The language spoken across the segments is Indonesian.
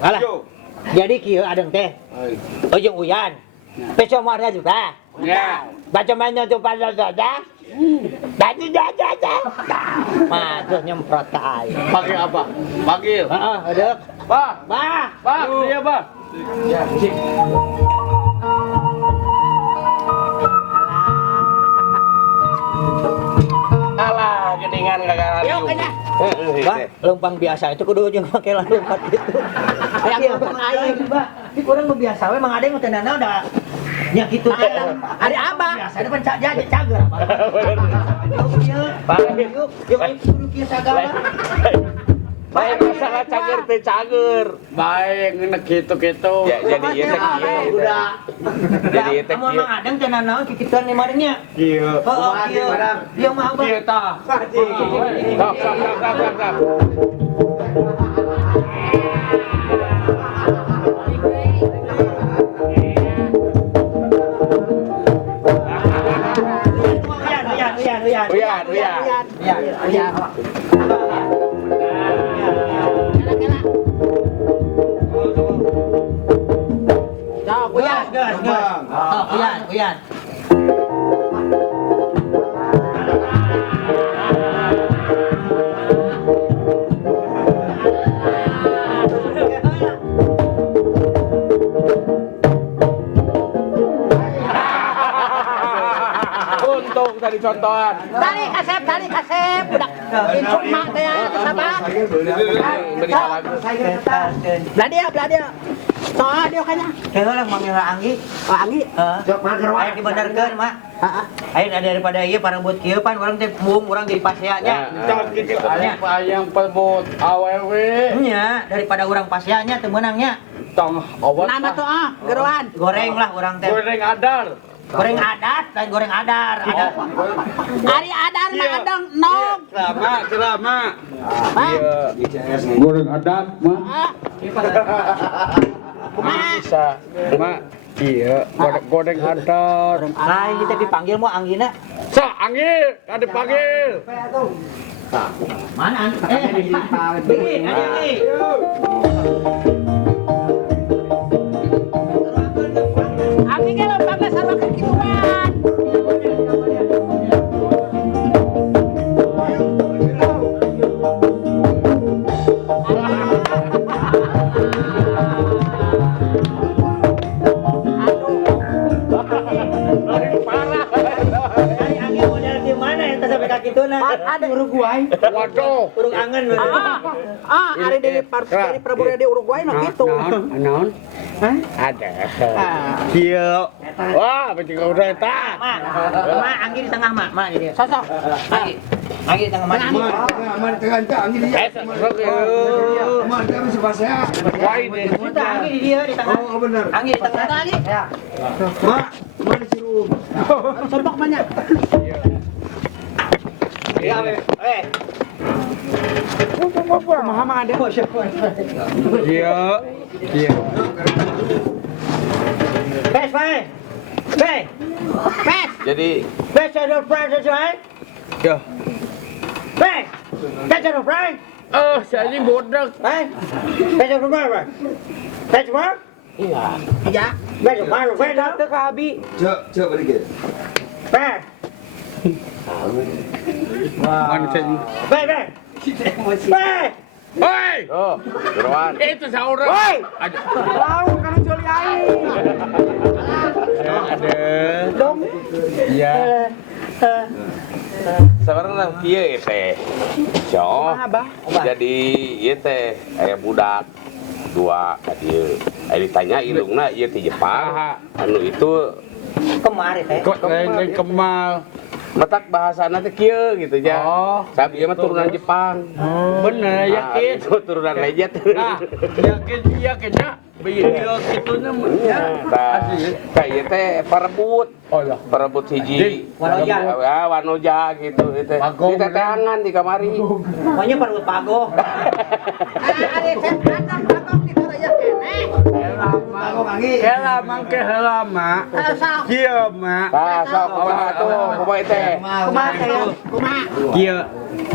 Alah. Jadi kieu adeng teh. Ujung Uyan. Besok mau ada juga. Ya. Baca mainnya tuh pada saja. Tadi jaja. Mah tuh nyemprot ke air. Pakai apa? Panggil. Heeh, ada. Bah, Bah. bah, dia bah. Ya, sih. Alah, geningan kagak Yuk, kena. Bah, lempang biasa itu kudu jeung make lompat gitu. Aya lempang aing, Bah. Ini kurang nu biasa we mang ada yang teh nana udah nya kitu teh. Ada apa? Biasa ada pan jaja cager apa. Yuk, kudu kieu sagala. Baik masalah cager teh cager. Baik ngenek gitu-gitu. Ya, jadi ieu teh kieu. Udah. Jadi ieu teh kieu. Mang adang teh nana kikituan ni marinya. Kieu. Heeh, kieu. Ieu mah Abah. Kieu tah. Sok. Uyan. Uyan. Untung tadi contohan. Tali kasep, budak insuk mak teh kesapa? Beri lagu. Bladia. Soal dia kayaknya. Heeh lah manggil Anggi. Oh, Anggi. Sok mager wae dibenerkeun, Mak. Heeh. Ayo daripada ieu parabot kieu pan urang teh bung urang jadi paseanya. Jangan gitu ayam pemut awewe. Nya daripada urang paseanya teu meunangnya. Tong obat. Nama tuh geruan. Goreng lah urang teh. Goreng adar. Goreng adat dan goreng adar. Adat. Ari adar mah adang nog. Selama. Iya. Goreng adat mah. Bisa. Mak. Iya, goreng adar. Lain kita dipanggil mau Anggina. Sa, Anggi, ada panggil. Mana Anggi? Bikin, Anggi. Anggi ge lomba sarwa kekituan. Anggi model di mana yang sampai kaki tuna? Ada Uruguay. Waduh. Urung angen. Ari dari Prabu di Uruguay no gitu. Naon? Ada. Kieu. Wah, becik udah eta. Ma, Anggi di tengah, Ma di dia. Sosok. Anggi di tengah, Ma. Aman dengan Anggi dia. Aman kami sebasnya. Wai deh. Kita Anggi di dia di tengah. Oh benar. Anggi di tengah lagi. Ya. Mak, mana si Rum? Sombok banyak. Ya, Mahama ada. Iya. Iya. Bes, Bes. Bes. Pes. Jadi, Bes ada friend sesuai. ya. Bes. Bes ada friend. Saya ini bodoh. Bes. Bes ada friend. Bes friend. Ya. Bes ada friend. Teu ka abi. Cek balik ke. Bes. Mana saya? Bes, Bes. Bes. Hei! Oh, Irwan. Itu saudara. Woi. Lalu kana joli aing. Ada. Dong. Iya. Sebenarnya kieu teh. So. Jadi ieu teh aya budak dua ka dieu. Aya ditanya indungna ieu ti Jepang. Anu itu Kemarin teh. Kemal. Matak bahasana teh kieu gitu ya. Oh. Sabi ieu mah turunan Jepang. Bener yakin. Itu turunan lejet. Nah, yakin ya. Bieu kitunya mah. Tah ieu teh parebut. Oh lah. Parebut hiji. Wanoja. Ya, wanoja gitu itu. Di teteangan di kamari. Pokoknya parebut pagoh. Ari set anak bakok di karaya kene. Helah mangke helah mak. Kieu mak. Tah sok kumaha tuh, kumaha teh. Kumaha teh? Kumaha? Kieu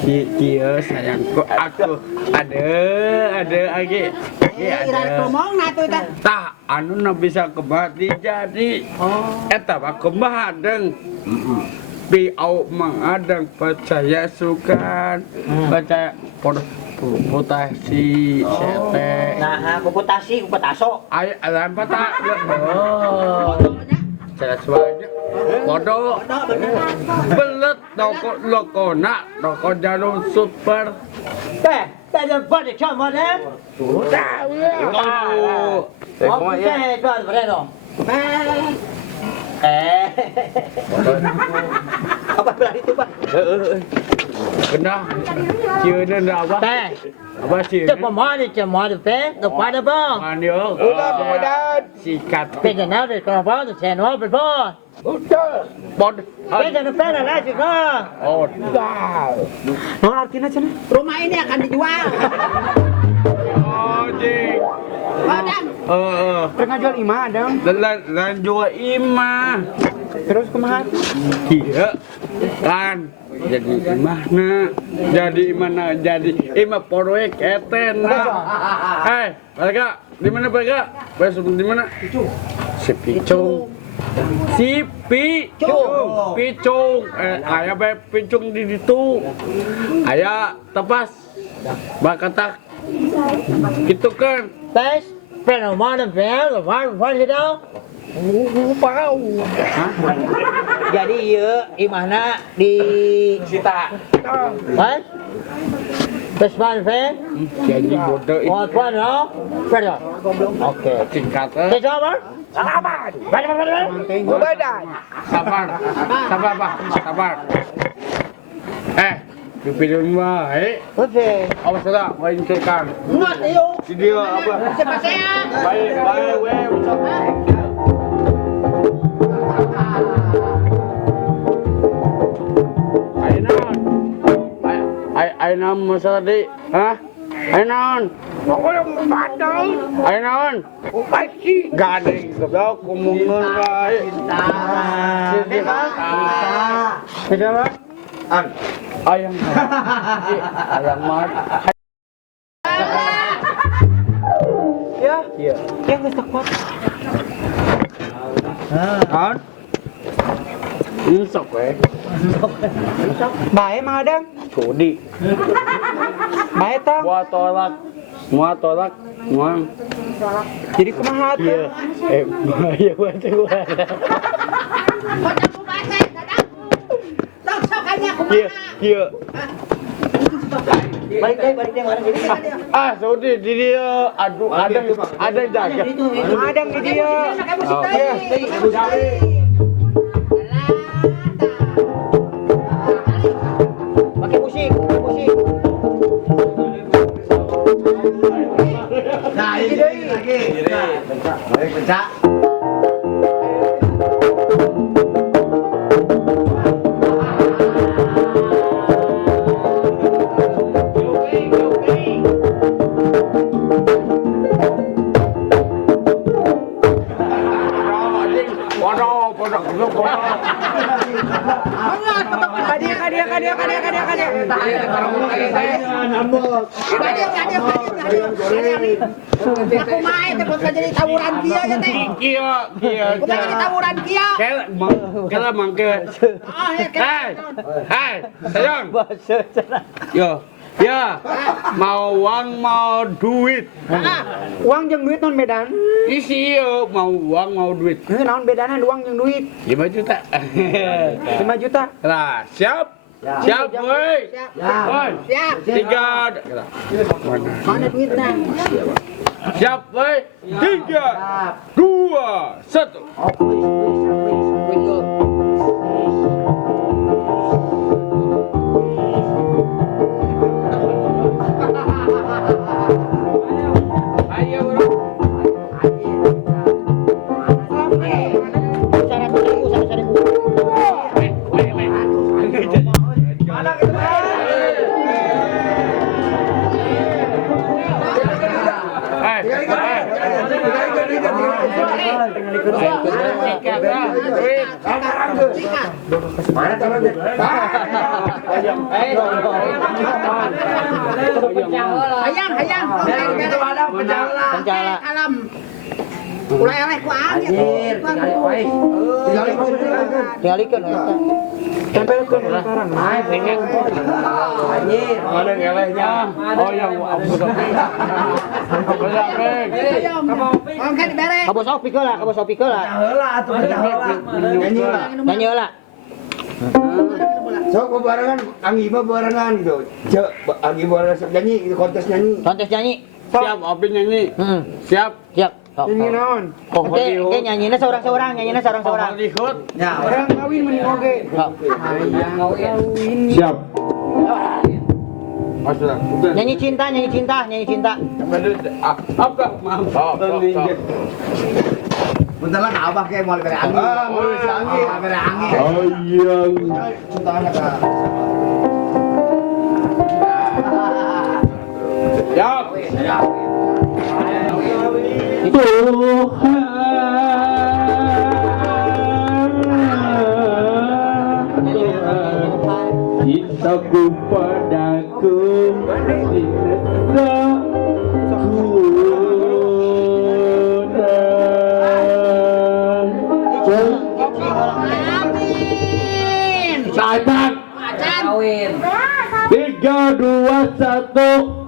Kieu sayangku aku ada lagi Ira ngomong na tuh teh. tah anu na bisa kembali jadi eta mah kembadeng piau mengadang percaya sukan percaya potasi sete Nah, kuputasi, kuputaso. ay alam pata jelas banyak bodoh belet lokona loko jalur super Teh, teh jemput di cuma deh. Oh, teh jual berapa? Apa berani itu, Pak? kena cieuneun da apa Teh, apa cieuneun cuma di teh, kepada bang. mandieu udah sikat Peda deh, kalau bang, channel berapa? bod Peda peda lah juga. oh Oh, artinya cina? Rumah ini akan dijual. oh jing Oh, Dan. Pernah jual imah, dong. lan jual imah Terus kumaha? iya kan jadi imah proyek eten mereka di mana mereka besok di mana si Picung Picung aya bae Picung di ditu aya tepas bakatak gitu kan Tes, pernah mana bel, mana itu? Jadi iya, imahna di Sita What? Tes mana bel? jadi bodoh itu Oh, tuan no? Pernah. Oke. singkatnya Tes apa? Selamat. sabar Pak dipilih baik Oke. awas sudah main cekan Ngat iyo. video apa Siapa saya? baik Ainan masalah di, hah? Ainan, Ainan, pasti gading, kau kumungan baik. Siapa? Ayang mat. Ya. Iya. Yang geus kuat. Kan? Insok we. Bae Mang Adang. Cudi. Bae tong. Mua tolak. Jadi kumaha tuh? Iya. Bahaya banget gua. Kocak ku bahasa, Dadang. Sok aja aku Iya. Balik deh mana jadi. Saudi di dia aduh ada jaga. Adang di dia. Pakai musik. Nah, ini lagi. Baik, pencak. Aku main teh buat jadi tawuran kia aja teh. Kia. Bukan jadi tawuran kia. Kela mangke. Oh, ya kan. Hai, sayang. Yo. Ya, mau uang mau duit. Uang jeung duit non bedan. Isi yo, mau uang mau duit. Heuh naon bedana uang jeung duit? 5 juta. 5 juta. Lah, siap? Siap, woi. Woi. Siap. 3. Mana duitnya? Siap, woi. 3, 2, 1. Mana tangan dia? Hayang. Itu ada pencala. Pencala. Alam. Ulai oleh ku angin. Tinggalikeun eta. Tempelkeun sekarang. Pengen. Ada ngelehnya. Oh yang ampun. Angkat dibere. Kabos opikeun lah. Heula atuh heula. Nyanyi lah. Nyanyi heula. Sok barengan, Anggi mah barengan gitu. Cek, Anggi barengan sok nyanyi, kontes nyanyi. Kontes nyanyi. Siap, Opi nyanyi. Siap. Siap. Nyanyi naon? Oke, nyanyina seorang-seorang. Hollywood. Hayang kawin meni oge. Siap. Masalah. Nyanyi cinta. Apa? Maaf. Bentar lah Abah kayak mau bere angin. Mau si angin, bere angin. Ayang. Cinta anak. Siap. Cintaku padaku tidak Amin. Saat Kawin. 3, 2, 1.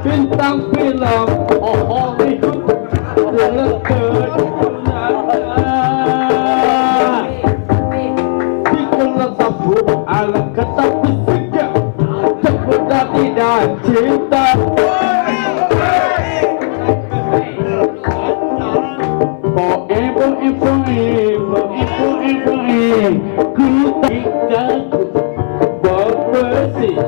Bintang film Hollywood alam kata fisika seperti dan cinta. Ku tidak bersih.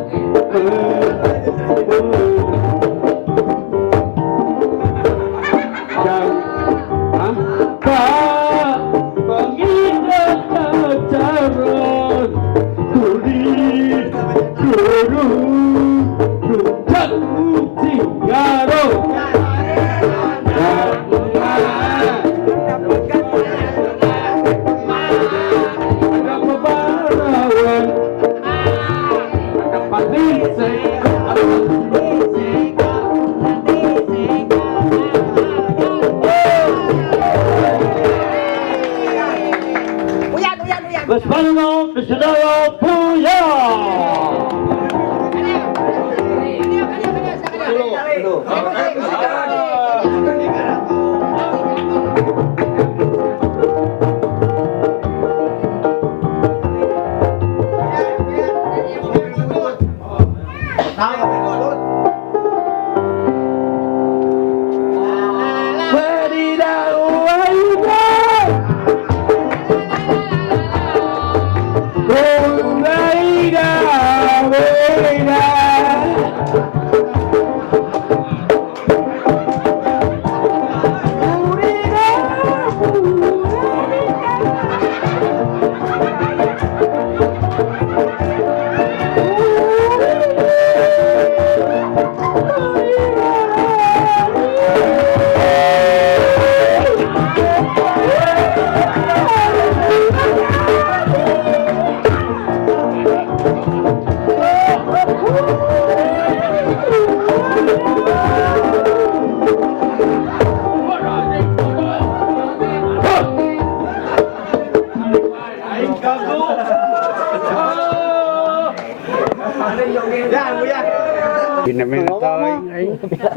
Ini mentoy.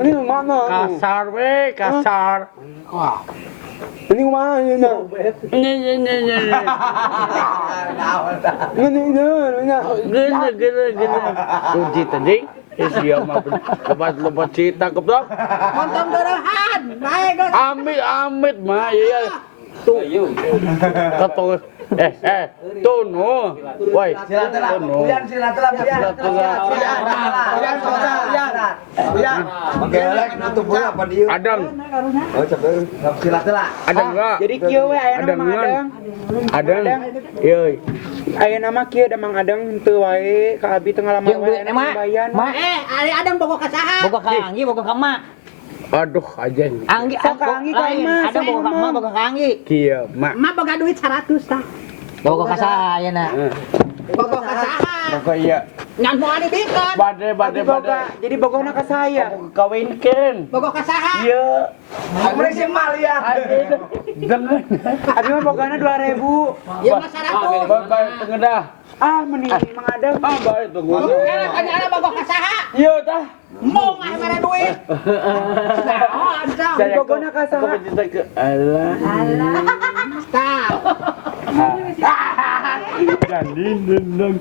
Ini mana? Kasar we, kasar. Wah. Ini mana ini? Ini. Gini. Uji tadi. Siapa mah lebat cita keblok. Montong dorohan. Baik. Amit mah iya. Tuh. Katong Tunu. Woi, Silaturahmi. tunu. Buyan silaturahmi. Buyan. Oke, lek nutup bola apa dia? Adang, Oh, coba. Silaturahmi. adang enggak? Jadi kieu we aya Adang nama ngan. Adang. Adang. Yeuy. Aya nama kieu da Mang Adang henteu wae ka abi teu ngalaman Yang wae beli aya emak. bayan. Mak, Ari Adam bogo ka saha? boga ka Anggi, boga ka Mak. Aduh, aja. Anggi, Sok ka Anggi, ka lain. Emak, Ada sok boga ka Mak, ngomong. boga ka Anggi. Kieu, mak. Emak boga duit 100 tah. Boga ka saya na. Bogo ka saha? Pokoknya Ngan mau dibikon. bade. Jadi bogona ka saya. Kawinkeun. Bogo ka saha? Iya. Kamu si mal ya. Jangan. Abi mah bogana 2000. Ya mah 100. Baik tengedah. Ah mending Mang Adang. Baik tunggu. Kira tanya bogo ka saha? Iya tah. Mau ngah mana duit? Nah, ada. Jadi bogona ka saha? Cinta ke Allah. Tah. Jadi nendang.